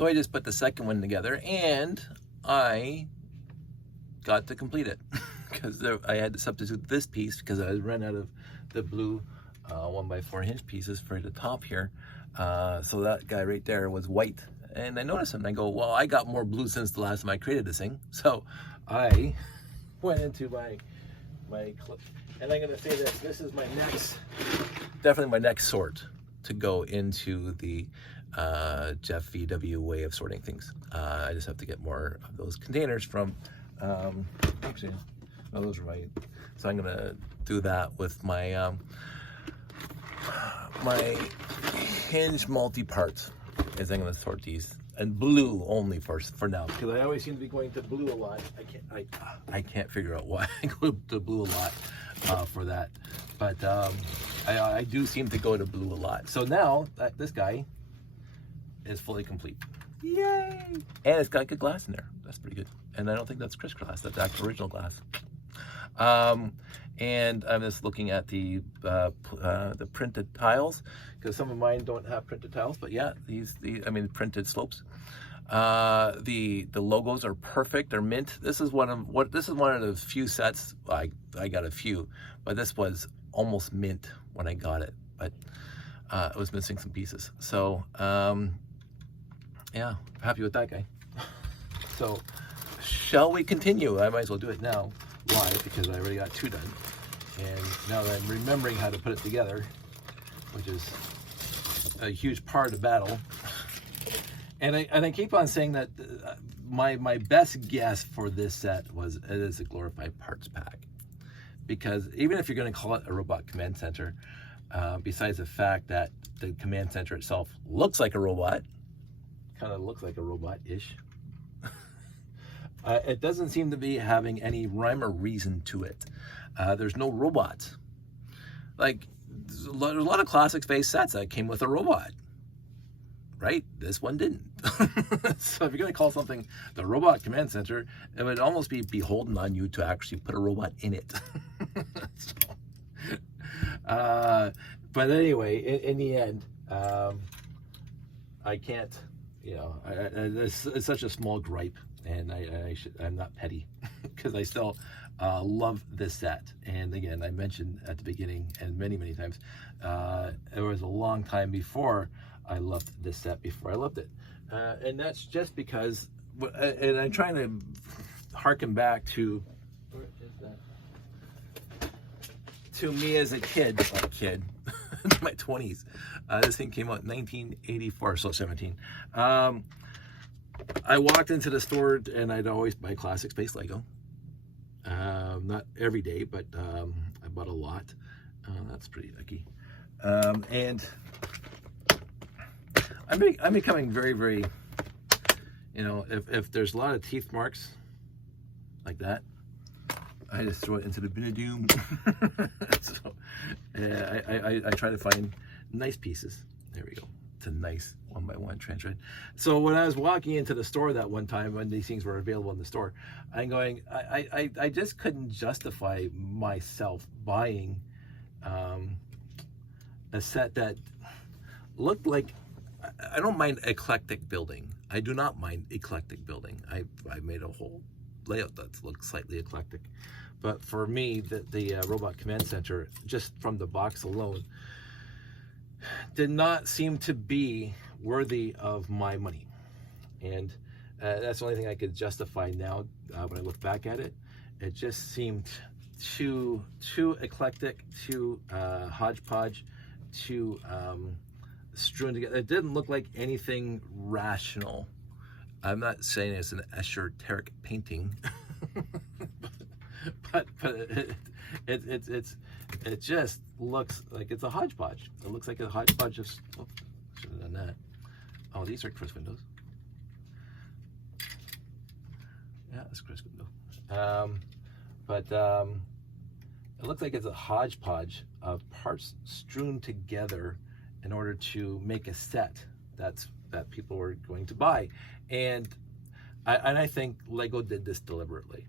So I just put the second one together, and I got to complete it because I had to substitute this piece because I ran out of the blue 1x4" pieces for the top here. So that guy right there was white, and I noticed him and I go, well, I got more blue since the last time I created this thing. So I went into my clip, and I'm gonna say that this is my next, definitely my next sort to go into the Jeff VW way of sorting things. I just have to get more of those containers from, actually, oh, those are my, so I'm gonna do that with my my hinge multi-parts, is I'm gonna sort these and blue only for now, because I always seem to be going to blue a lot. I can't figure out why I go to blue a lot for that, but I do seem to go to blue a lot. So now this guy is fully complete. Yay! And it's got good glass in there. That's pretty good. And I don't think that's Chris glass. That's actual original glass. And I'm just looking at the printed tiles, because some of mine don't have printed tiles, but yeah, these printed slopes. The logos are perfect. They're mint. This is one of the few sets. I got a few, but this was almost mint when I got it, but it was missing some pieces. So yeah, happy with that guy. So shall we continue? I might as well do it now live because I already got 2 done. And now that I'm remembering how to put it together, which is a huge part of the battle. And I keep on saying that my best guess for this set was it is a glorified parts pack. Because even if you're going to call it a robot command center, besides the fact that the command center itself looks like a robot, kind of looks like a robot-ish, it doesn't seem to be having any rhyme or reason to it. There's no robots. Like, there's a lot of classic space sets that came with a robot, right? This one didn't. So if you're going to call something the robot command center, it would almost be beholden on you to actually put a robot in it. But anyway, in the end, I can't, you know, it's such a small gripe, and I'm not petty because I still love this set. And again, I mentioned at the beginning and many times, it was a long time before I loved this set, before I loved it. And that's just because, and I'm trying to harken back to, where is that? To me as a kid, my 20s. This thing came out in 1984, so 17. I walked into the store and I'd always buy classic space Lego. Not every day, but I bought a lot. That's pretty icky. And I'm becoming very, you know, if there's a lot of teeth marks like that, I just throw it into the bin of doom. So, I try to find nice pieces. There we go. It's a nice 1x1 trench rod. So when I was walking into the store that one time when these things were available in the store, I'm going, I just couldn't justify myself buying a set that looked like, I don't mind eclectic building. I do not mind eclectic building. I made a whole layout that looks slightly eclectic. But for me, the Robot Command Center, just from the box alone, did not seem to be worthy of my money. And that's the only thing I could justify now when I look back at it. It just seemed too eclectic, too hodgepodge, too strewn together. It didn't look like anything rational. I'm not saying it's an esoteric painting, but it just looks like it's a hodgepodge. It looks like a hodgepodge of, oh, should have done that. Oh, these are Chris windows. Yeah, it's Chris window. But it looks like it's a hodgepodge of parts strewn together in order to make a set that people were going to buy. And I think Lego did this deliberately,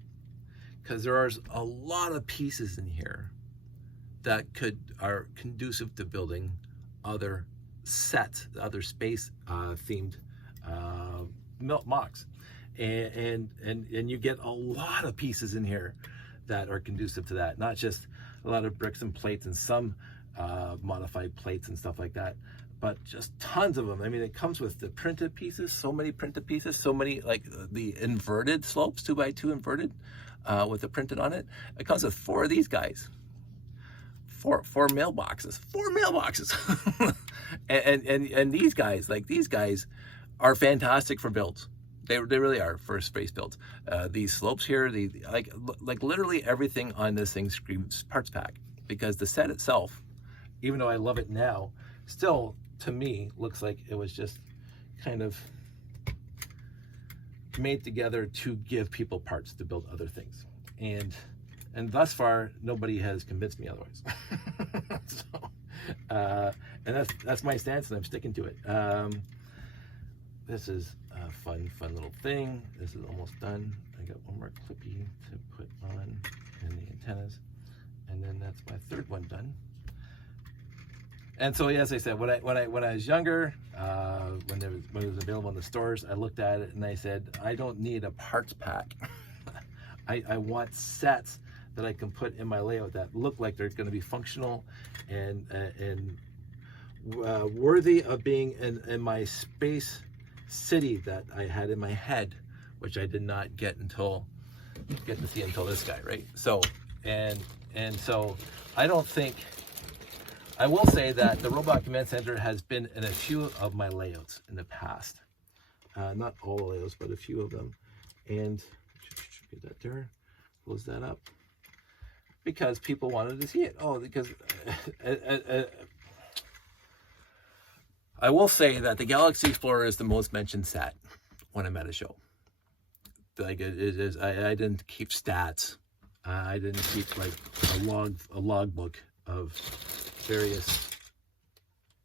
because there are a lot of pieces in here that are conducive to building other sets, other space themed MOCs, and you get a lot of pieces in here that are conducive to that. Not just a lot of bricks and plates and some modified plates and stuff like that, but just tons of them. I mean, it comes with the printed pieces, so many printed pieces, so many, like the inverted slopes, 2x2 inverted with the printed on it. It comes with 4 of these guys. Four mailboxes, 4 mailboxes. and these guys are fantastic for builds. They really are for space builds. These slopes here, like literally everything on this thing screams parts pack, because the set itself, even though I love it now, still to me looks like it was just kind of made together to give people parts to build other things. And thus far, nobody has convinced me otherwise. And that's my stance, and I'm sticking to it. This is a fun little thing. This is almost done. I got one more clippy to put on in the antennas, and then that's my 3rd one done. And so, as I said, when I was younger, when it was available in the stores, I looked at it and I said, I don't need a parts pack. I want sets that I can put in my layout that look like they're going to be functional and worthy of being in my space city that I had in my head, which I did not get to see until this guy, right? So and so I don't think, I will say that the Robot Command Center has been in a few of my layouts in the past, not all the layouts, but a few of them. And get that there, close that up, because people wanted to see it. Oh, because I will say that the Galaxy Explorer is the most mentioned set when I'm at a show. Like it is, I didn't keep stats. I didn't keep like a logbook of various,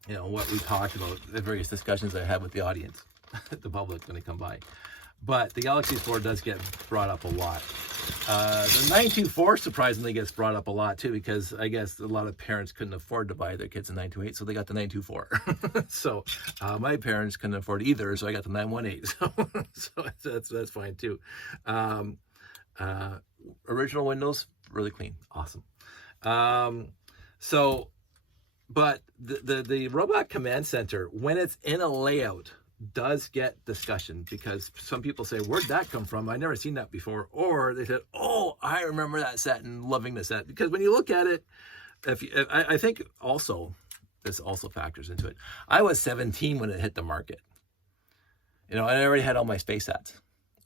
what we talked about, the various discussions I had with the audience, the public when they come by. But the Galaxy Explorer does get brought up a lot. The 924 surprisingly gets brought up a lot too, because I guess a lot of parents couldn't afford to buy their kids a 928, so they got the 924. So my parents couldn't afford either, so I got the 918. So that's fine too. Original windows, really clean, awesome. But the Robot Command Center, when it's in a layout, does get discussion, because some people say, where'd that come from? I never seen that before. Or they said, oh, I remember that set and loving the set. Because when you look at it, I think also, this also factors into it. I was 17 when it hit the market. I already had all my space sets,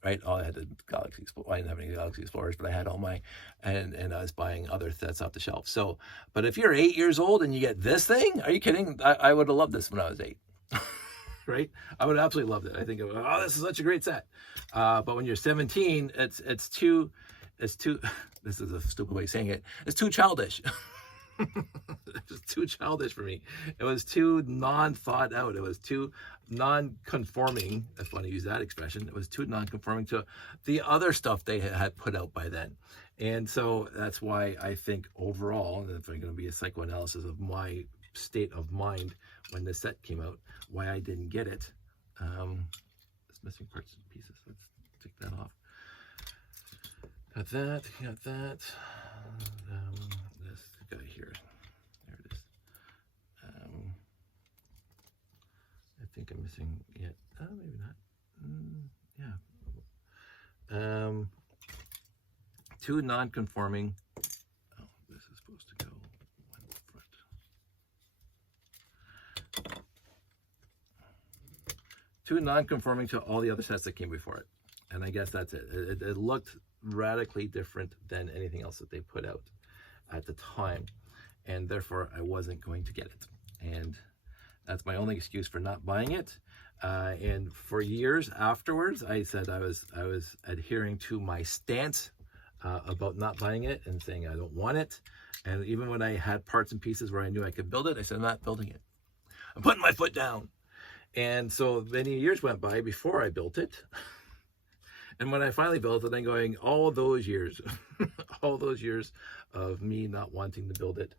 right? Oh, I had the Galaxy Explorer. I didn't have any Galaxy Explorers, but I had all my, and I was buying other sets off the shelf. So, but if you're 8 years old and you get this thing, are you kidding? I would have loved this when I was 8. Right? I would have absolutely loved it. I think, oh, this is such a great set. But when you're 17, it's too, this is a stupid way of saying it, it's too childish. It's too childish for me. It was too non-thought out. It was too non-conforming, if I want to use that expression. It was too non-conforming to the other stuff they had put out by then. And so that's why I think overall, if I'm going to be a psychoanalysis of my state of mind when the set came out, why I didn't get it. It's missing parts and pieces. Let's take that off. Got that. This guy here. There it is. I think I'm missing yet. Oh, maybe not. Yeah. 2 non-conforming. Oh, this is supposed to go one front. 2 non-conforming to all the other sets that came before it. And I guess that's it. It looked radically different than anything else that they put out at the time. And therefore, I wasn't going to get it. And that's my only excuse for not buying it. And for years afterwards, I said I was adhering to my stance about not buying it and saying I don't want it. And even when I had parts and pieces where I knew I could build it, I said, I'm not building it. I'm putting my foot down. And so many years went by before I built it. And when I finally built it, I'm going, all those years, all those years of me not wanting to build it.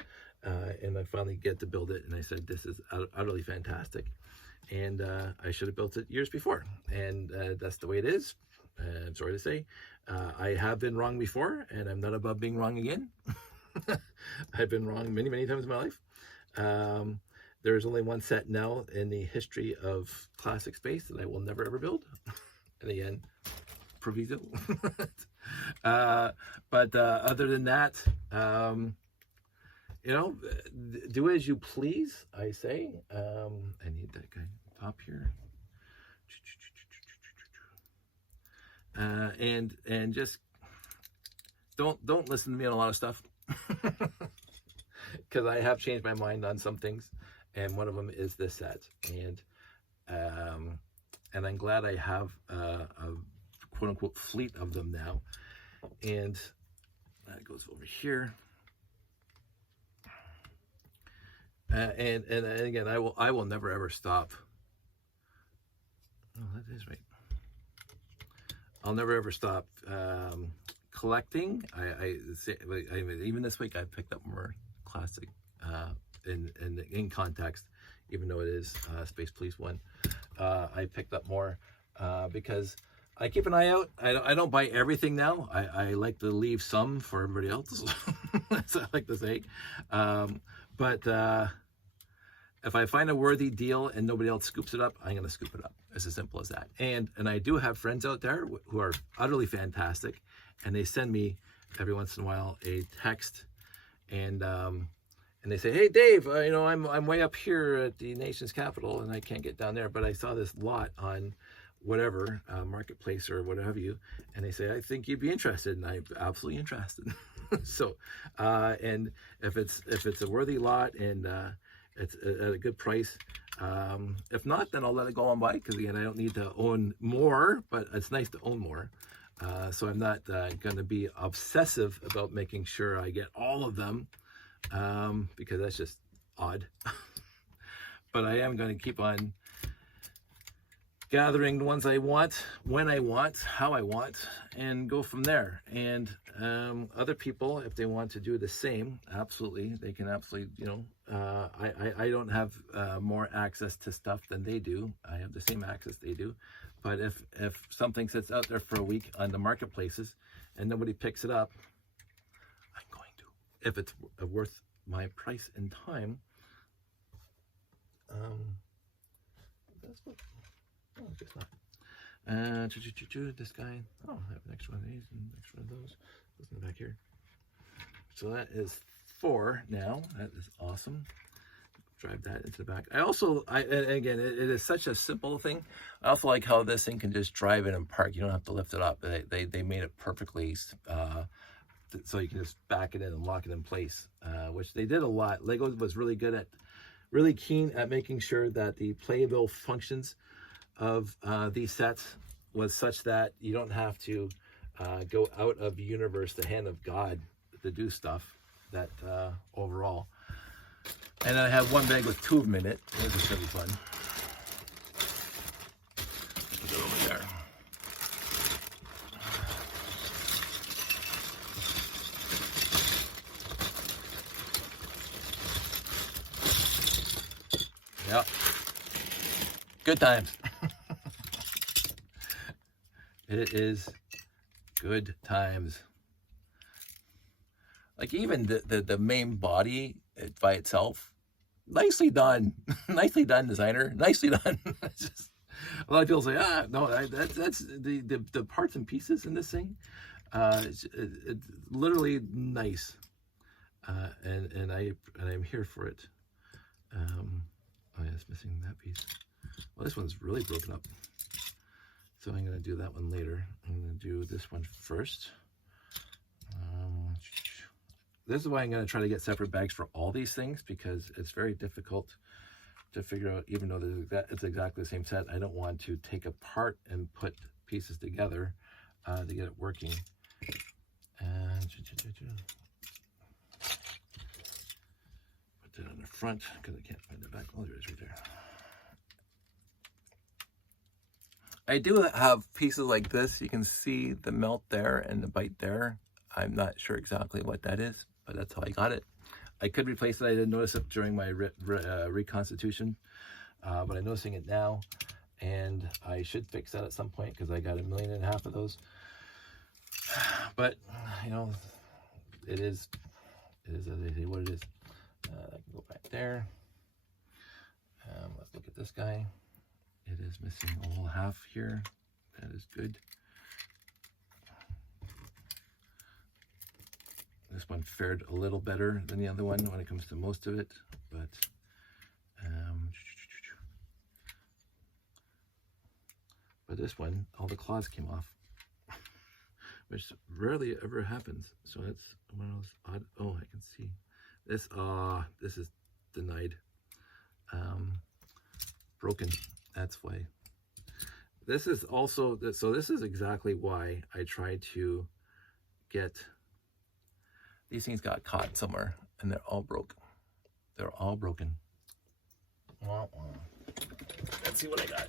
And I finally get to build it. And I said, this is utterly fantastic. and I should have built it years before, and that's the way it is. I'm sorry to say, I have been wrong before, and I'm not above being wrong again. I've been wrong many, many times in my life. There's only one set now in the history of classic space that I will never ever build. And again, proviso. But other than that, you know, do as you please, I say. I need that guy top here. And just don't listen to me on a lot of stuff, because I have changed my mind on some things, and one of them is this set, and I'm glad I have a quote unquote fleet of them now. And that goes over here. And again, I will never ever stop. Oh, that is right. I'll never ever stop collecting. I even this week I picked up more classic in context, even though it is Space Police 1. I picked up more because I keep an eye out. I don't buy everything now. I like to leave some for everybody else, as I like to say. But if I find a worthy deal and nobody else scoops it up, I'm going to scoop it up. It's as simple as that. And I do have friends out there who are utterly fantastic, and they send me every once in a while a text, and they say, "Hey Dave, you know, I'm way up here at the nation's capital, and I can't get down there, but I saw this lot on whatever marketplace or what have you," and they say, "I think you'd be interested," and I'm absolutely interested. So, and if it's a worthy lot and it's at a good price, if not, then I'll let it go on by, because again, I don't need to own more, but it's nice to own more. So I'm not going to be obsessive about making sure I get all of them, because that's just odd. But I am going to keep on gathering the ones I want, when I want, how I want, and go from there. And other people, if they want to do the same, absolutely, they can absolutely, you know, I don't have more access to stuff than they do. I have the same access they do. But if something sits out there for a week on the marketplaces and nobody picks it up, I'm going to. If it's worth my price and time, that's what. Oh, I guess not. This guy. Oh, I have an extra one of these and an extra one of those. Goes in the back here. So that is 4 now. That is awesome. Drive that into the back. And again, it is such a simple thing. I also like how this thing can just drive in and park. You don't have to lift it up. They made it perfectly so you can just back it in and lock it in place, which they did a lot. Lego was really keen at making sure that the playable functions of these sets was such that you don't have to go out of the universe, the hand of God, to do stuff that overall. And I have one bag with 2 of them in it. This is going to be fun. Put it over there. Yep. Good times. It is good times. Like even the main body by itself, nicely done. Nicely done, designer. Nicely done. Just, a lot of people say, no, that's the parts and pieces in this thing. It's literally nice, and I'm here for it. Oh yeah, it's missing that piece. Well, this one's really broken up. So I'm going to do that one later. I'm going to do this one first. This is why I'm going to try to get separate bags for all these things, because it's very difficult to figure out, even though it's exactly the same set. I don't want to take apart and put pieces together to get it working. And put that on the front, because I can't find the back. Oh, there it is right there. I do have pieces like this. You can see the melt there and the bite there. I'm not sure exactly what that is, but that's how I got it. I could replace it. I didn't notice it during my reconstitution but I'm noticing it now, and I should fix that at some point because I got 1.5 million of those. But you know, it is as they say what it is. I can go back there. Let's look at this guy. It is missing a whole half here. That is good. This one fared a little better than the other one when it comes to most of it, but this one, all the claws came off, which rarely ever happens. So that's one of those odd. Oh, I can see this. This is denied. Broken. That's why. This is also, so this is exactly why I tried to get, these things got caught somewhere and they're all broke. They're all broken. Let's see what I got.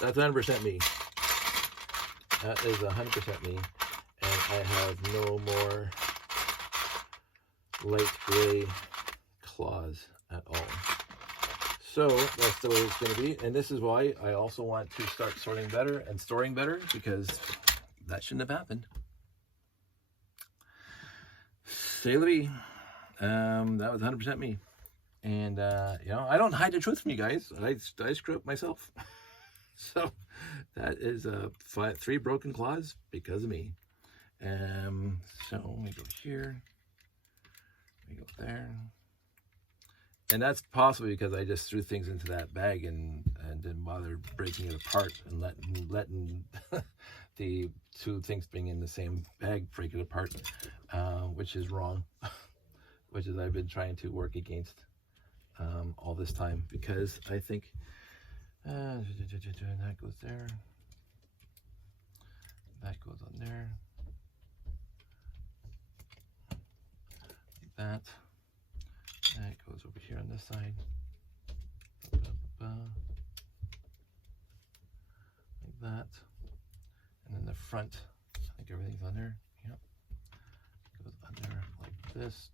That's 100% me. That is 100% me. And I have no more light gray claws at all. So that's the way it's going to be. And this is why I also want to start sorting better and storing better, because that shouldn't have happened. C'est la vie. That was 100% me. And, you know, I don't hide the truth from you guys. I screw up myself. So that is 3 broken claws because of me. So we go here. We go there. And that's possibly because I just threw things into that bag and didn't bother breaking it apart and letting the 2 things being in the same bag break it apart, which is wrong, which is I've been trying to work against all this time, because I think that goes there, that goes on there, like that. That goes over here on this side. Like that. And then the front, I think everything's on there. Yep. Goes under like this.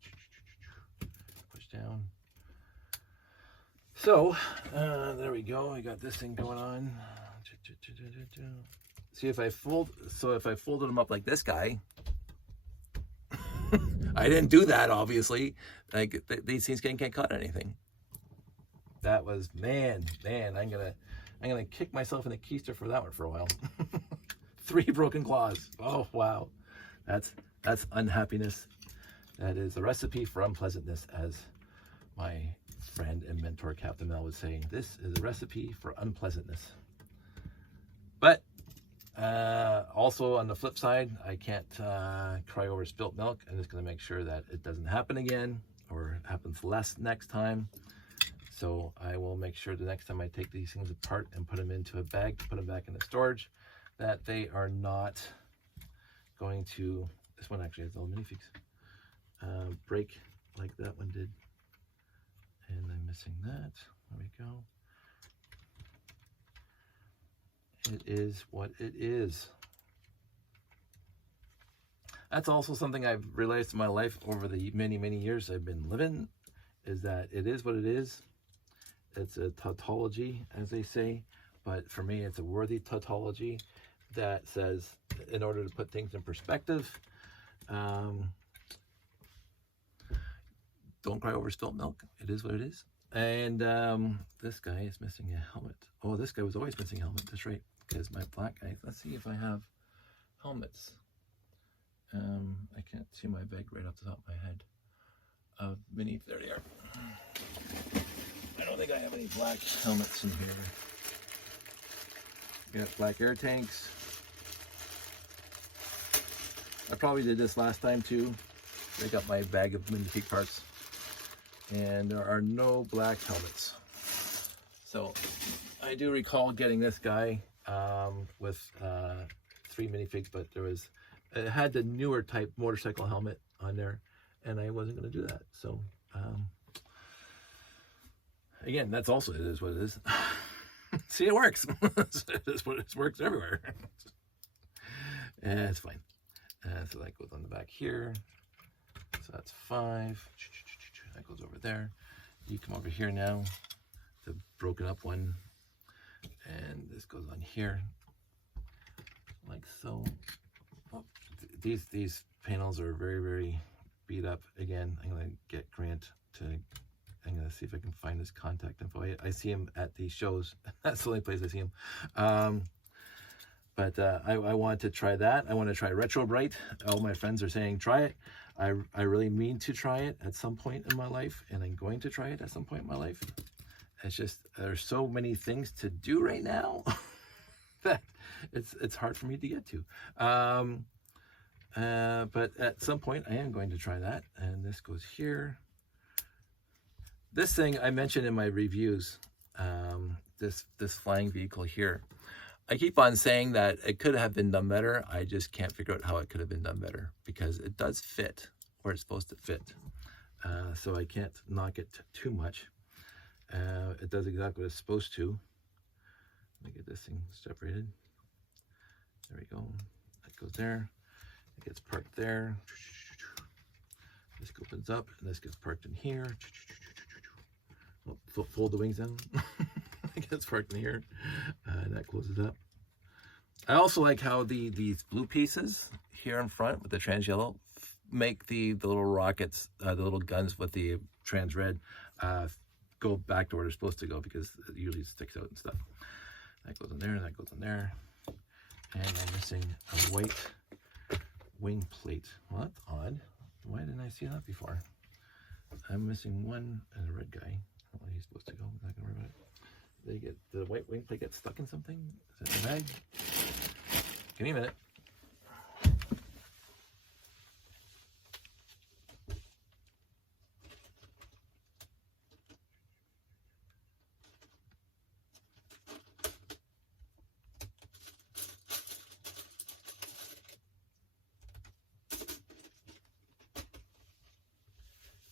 Push down. So, there we go. I got this thing going on. See, if I folded them up like this guy, I didn't do that, obviously. Like, these things can't get caught on anything. That was, man, I'm gonna kick myself in the keister for that one for a while. 3 broken claws. Oh wow, that's unhappiness. That is a recipe for unpleasantness, as my friend and mentor Captain Mel was saying. This is a recipe for unpleasantness. But also on the flip side, I can't cry over spilt milk. I'm just going to make sure that it doesn't happen again, or happens less next time. So I will make sure the next time I take these things apart and put them into a bag to put them back in the storage, that they are not going to, this one actually has little minifigs, break like that one did. And I'm missing that. There we go. It is what it is. That's also something I've realized in my life over the many years I've been living, is that it is what it is. It's a tautology, as they say, but for me it's a worthy tautology that says, in order to put things in perspective, don't cry over spilt milk. It is what it is. And this guy is missing a helmet. Oh, this guy was always missing a helmet. That's right, because my black guy. Let's see if I have helmets. I can't see my bag right off the top of my head. Mini, there they are. I don't think I have any black helmets in here. Got black air tanks. I probably did this last time too. I got my bag of minifig parts. And there are no black helmets. So I do recall getting this guy with 3 minifigs, but it had the newer type motorcycle helmet on there, and I wasn't going to do that. So again, that's also, it is what it is. See, it works. It works everywhere. And it's fine. So that goes on the back here. So that's 5. That goes over there. you come over here now, the broken up one, and this goes on here, like so. Oh, these panels are very, very beat up. Again, I'm gonna get Grant to, I'm gonna see if I can find his contact info. I see him at these shows. That's the only place I see him. But I want to try that. I want to try Retro Bright. All my friends are saying try it. I really mean to try it at some point in my life, and I'm going to try it at some point in my life. It's just, there's so many things to do right now that it's hard for me to get to. But at some point I am going to try that. And this goes here. This thing I mentioned in my reviews, this flying vehicle here. I keep on saying that it could have been done better. I just can't figure out how it could have been done better, because it does fit where it's supposed to fit. So I can't knock it too much. It does exactly what it's supposed to. Let me get this thing separated. There we go. That goes there. It gets parked there. This opens up, and this gets parked in here. Oh, fold the wings down. It gets parked in here, and that closes up. I also like how these blue pieces here in front with the trans yellow make the little rockets, the little guns with the trans red, go back to where they're supposed to go, because it usually sticks out and stuff. That goes in there, and that goes in there. And I'm missing a white wing plate. Well, that's odd. Why didn't I see that before? I'm missing one and a red guy. I don't know where he's supposed to go. I'm not gonna worry about it. They get the white wing plate gets stuck in something. Is that in the bag? Give me a minute.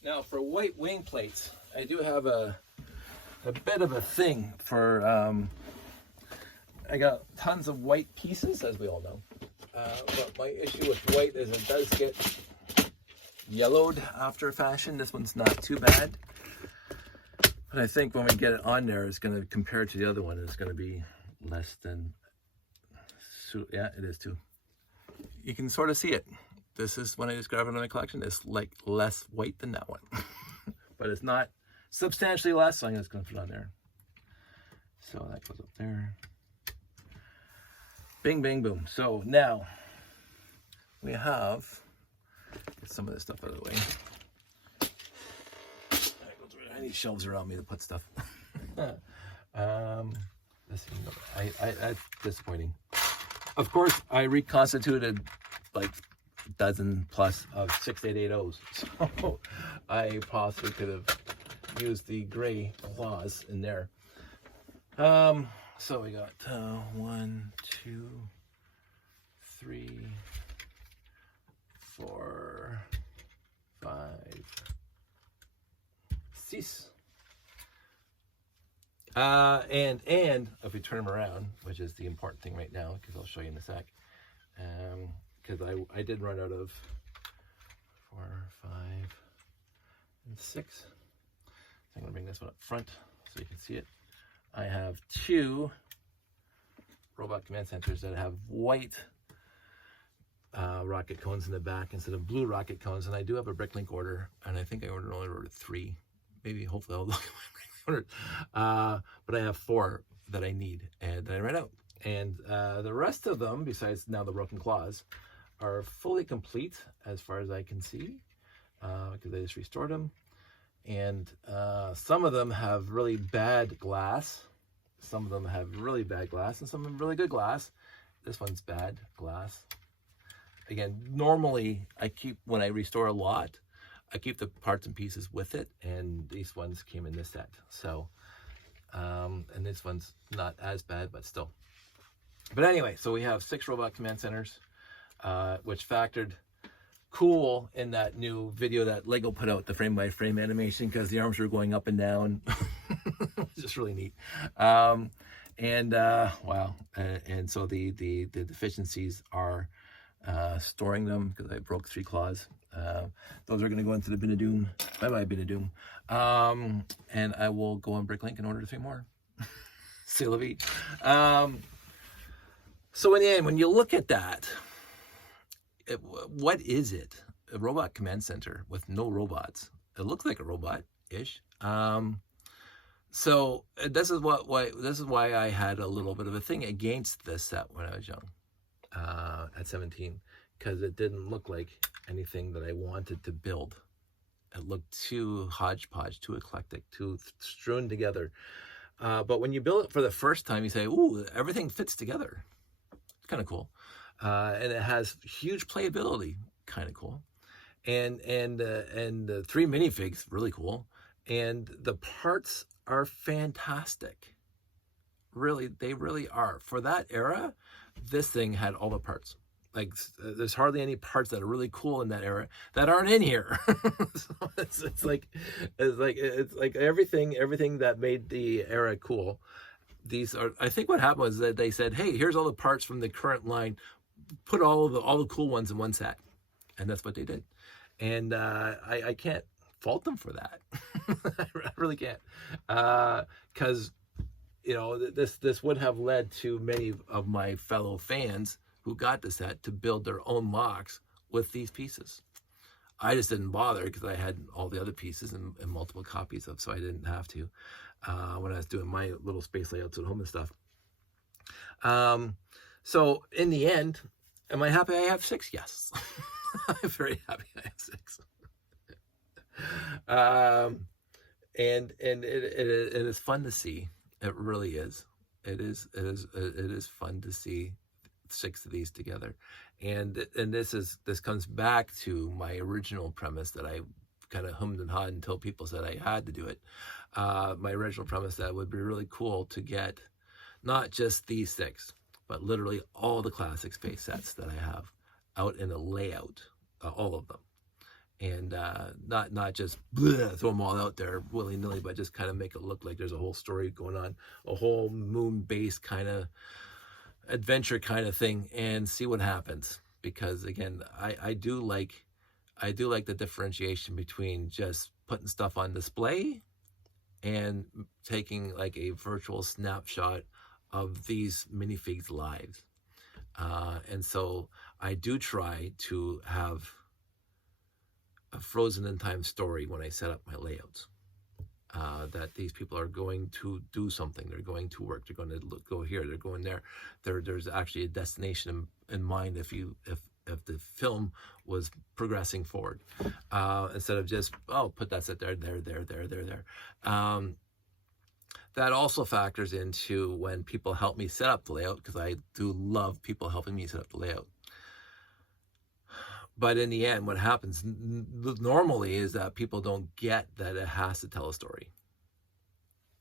Now for white wing plates, I do have a bit of a thing for, I got tons of white pieces, as we all know. But my issue with white is it does get yellowed after a fashion. This one's not too bad. But I think when we get it on there, it's going to, compare to the other one, it's going to be less than, yeah, it is too. You can sort of see it. This is, when I just grabbed it in my collection, it's like less white than that one. But it's not substantially less, so I'm just going to put it on there. So that goes up there. Bing, bing, boom. So now we have, get some of this stuff out of the way. I need shelves around me to put stuff. That's disappointing. Of course, I reconstituted like a dozen plus of 6880s, so I possibly could have used the gray claws in there. So we got 1, 2, 3, 4, 5, 6. And if we turn them around, which is the important thing right now, because I'll show you in a sec, because I did run out of 4, 5, and 6. So I'm going to bring this one up front so you can see it. I have 2 robot command centers that have white rocket cones in the back instead of blue rocket cones, and I do have a Bricklink order, and I think I only ordered 3. Maybe, hopefully I'll look at my order. But I have 4 that I need and that I ran out. And the rest of them, besides now the broken claws, are fully complete as far as I can see, because I just restored them. And some of them have really bad glass. Some of them have really bad glass, and some of them really good glass. This one's bad glass. Again, normally I keep, when I restore a lot, I keep the parts and pieces with it, and these ones came in this set. So, and this one's not as bad, but still. But anyway, so we have 6 robot command centers, which factored cool in that new video that Lego put out, the frame by frame animation, because the arms were going up and down. It's just really neat. Wow. And so the deficiencies are storing them because I broke 3 claws. Those are going to go into the bin of doom. Bye-bye, bin of doom. And I will go on Bricklink and order 3 more. C'est la vie. So in the end, when you look at that, what is it? A robot command center with no robots. It looks like a robot-ish. So this is why I had a little bit of a thing against this set when I was young, at 17, because it didn't look like anything that I wanted to build. It looked too hodgepodge, too eclectic, too strewn together. But when you build it for the first time, you say, "Ooh, everything fits together." It's kind of cool, and it has huge playability. Kind of cool, and the 3 minifigs really cool, and the parts are fantastic. Really, they really are. For that era, this thing had all the parts. Like, there's hardly any parts that are really cool in that era that aren't in here. So it's like everything that made the era cool. These are, I think what happened was that they said, "Hey, here's all the parts from the current line. Put all the cool ones in one set," and that's what they did. And I can't fault them for that. I really can't, because this would have led to many of my fellow fans who got the set to build their own mocks with these pieces. I just didn't bother because I had all the other pieces and multiple copies of, so I didn't have to when I was doing my little space layouts at home and stuff. So in the end, am I happy I have 6? Yes. I'm very happy I have 6. And it is fun to see. It really is. It is fun to see 6 of these together, and this comes back to my original premise that I kind of hummed and hawed until people said I had to do it. My original premise that it would be really cool to get not just these 6, but literally all the classic space sets that I have out in a layout, all of them. And not just throw them all out there willy-nilly, but just kind of make it look like there's a whole story going on, a whole moon-based kind of adventure kind of thing, and see what happens. Because again, I do like the differentiation between just putting stuff on display and taking like a virtual snapshot of these minifigs live. And so I do try to have a frozen in time story when I set up my layouts, that these people are going to do something, they're going to work, they're going to go here, they're going there. There's actually a destination in mind if the film was progressing forward, instead of just, oh, put that set there. That also factors into when people help me set up the layout, because I do love people helping me set up the layout. But in the end, what happens normally is that people don't get that it has to tell a story.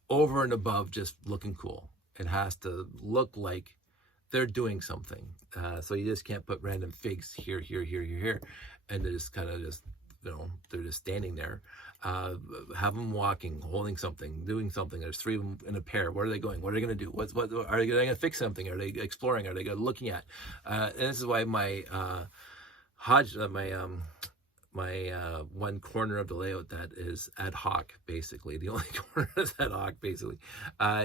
Over and above just looking cool, it has to look like they're doing something. So you just can't put random figs here, and they just kind of they're just standing there. Have them walking, holding something, doing something. There's 3 of them in a pair. Where are they going? What are they going to do? What are they going to fix something? Are they exploring? Are they looking at? And this is why my one corner of the layout that is ad hoc, basically the only corner that's ad hoc, basically,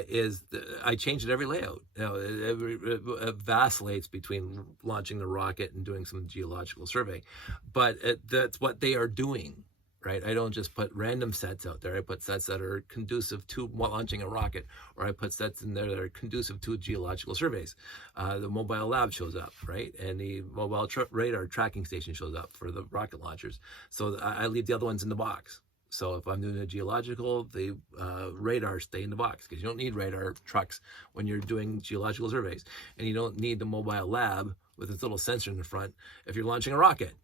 is I change it every layout. It vacillates between launching the rocket and doing some geological survey, but that's what they are doing. Right? I don't just put random sets out there. I put sets that are conducive to launching a rocket, or I put sets in there that are conducive to geological surveys. The mobile lab shows up, right? And the mobile radar tracking station shows up for the rocket launchers. So I leave the other ones in the box. So if I'm doing a geological, the radar stay in the box, because you don't need radar trucks when you're doing geological surveys. And you don't need the mobile lab with its little sensor in the front if you're launching a rocket.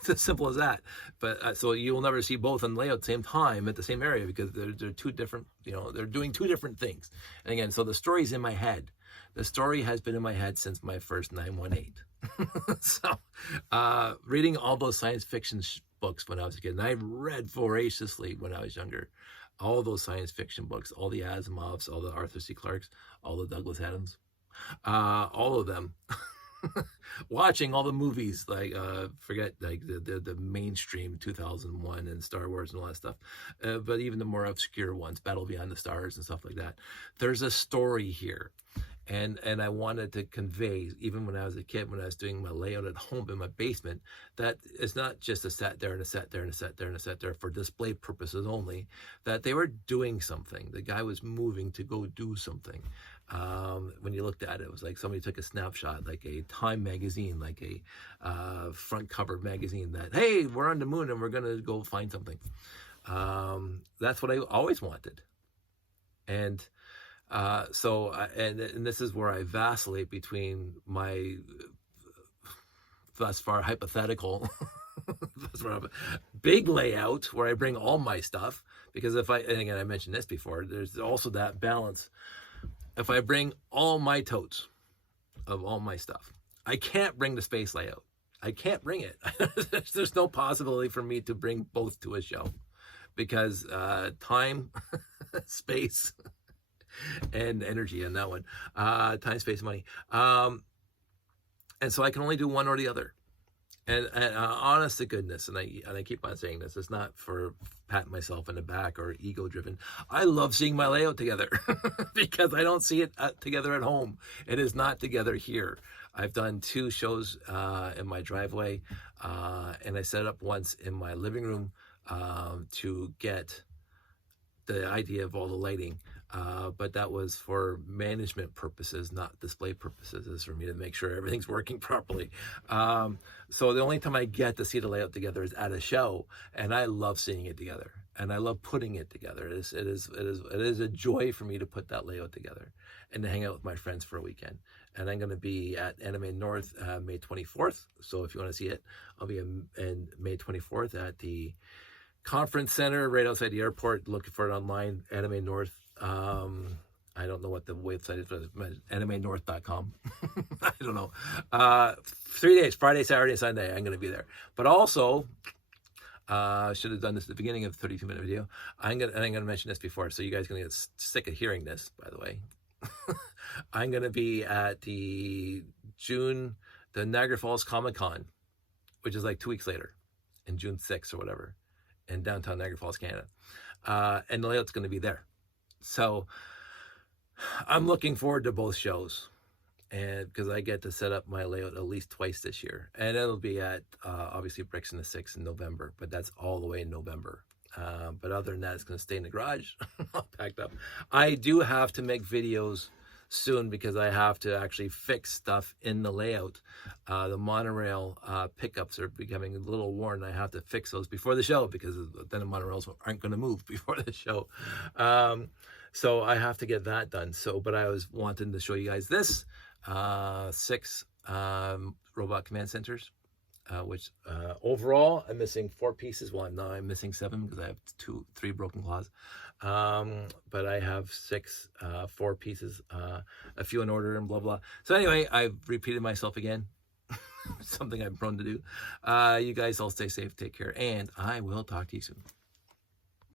It's as simple as that. But so you will never see both on layout at the same time at the same area, because they're 2 different, they're doing 2 different things. And again, so the story's in my head. The story has been in my head since my first 918. So reading all those science fiction books when I was a kid, and I read voraciously when I was younger, all those science fiction books, all the Asimovs, all the Arthur C. Clarkes, all the Douglas Adams, all of them. watching all the movies, like forget like the mainstream 2001 and Star Wars and all that stuff, but even the more obscure ones, Battle Beyond the Stars and stuff like that. There's a story here. And I wanted to convey, even when I was a kid, when I was doing my layout at home in my basement, that it's not just a set there and a set there and a set there and a set there for display purposes only, that they were doing something. The guy was moving to go do something. When you looked at it, it was like somebody took a snapshot, like a Time magazine, like a front cover magazine that, hey, we're on the moon and we're going to go find something. That's what I always wanted. And and this is where I vacillate between my thus far hypothetical big layout where I bring all my stuff, because and again, I mentioned this before, there's also that balance. If I bring all my totes of all my stuff, I can't bring the space layout. I can't bring it. There's no possibility for me to bring both to a show, because time, space, and energy on that one. Time, space, money. And so I can only do one or the other. And honest to goodness, and I keep on saying this, it's not for patting myself in the back or ego driven. I love seeing my layout together because I don't see it together at home. It is not together here. I've done 2 shows in my driveway, and I set it up once in my living room to get the idea of all the lighting, but that was for management purposes, not display purposes. It's for me to make sure everything's working properly. So the only time I get to see the layout together is at a show, and I love seeing it together, and I love putting it together. It is a joy for me to put that layout together and to hang out with my friends for a weekend. And I'm going to be at Anime North May 24th. So if you want to see it, I'll be in May 24th at the Conference Center right outside the airport. Looking for it online, Anime North. I don't know what the website is, but animenorth.com. I don't know. 3 days, Friday, Saturday, Sunday, I'm going to be there. But also, should have done this at the beginning of the 32-minute video. I'm going to mention this before, so you guys are going to get sick of hearing this, by the way. I'm going to be at the Niagara Falls Comic-Con, which is like 2 weeks later, in June 6th or whatever, in downtown Niagara Falls, Canada. And the layout's going to be there. So I'm looking forward to both shows, and because I get to set up my layout at least twice this year. And it'll be at, obviously, Bricks in the Six in November, but that's all the way in November. But other than that, it's going to stay in the garage, all packed up. I do have to make videos soon because I have to actually fix stuff in the layout. The monorail pickups are becoming a little worn. I have to fix those before the show because then the monorails aren't going to move before the show. So I have to get that done. But I was wanting to show you guys this 6 robot command centers. Which overall I'm missing 4 pieces. Well, now I'm missing 7 because I have 3 broken claws. But I have 4 pieces, a few in order and blah, blah. So anyway, I've repeated myself again, something I'm prone to do. You guys all stay safe, take care, and I will talk to you soon.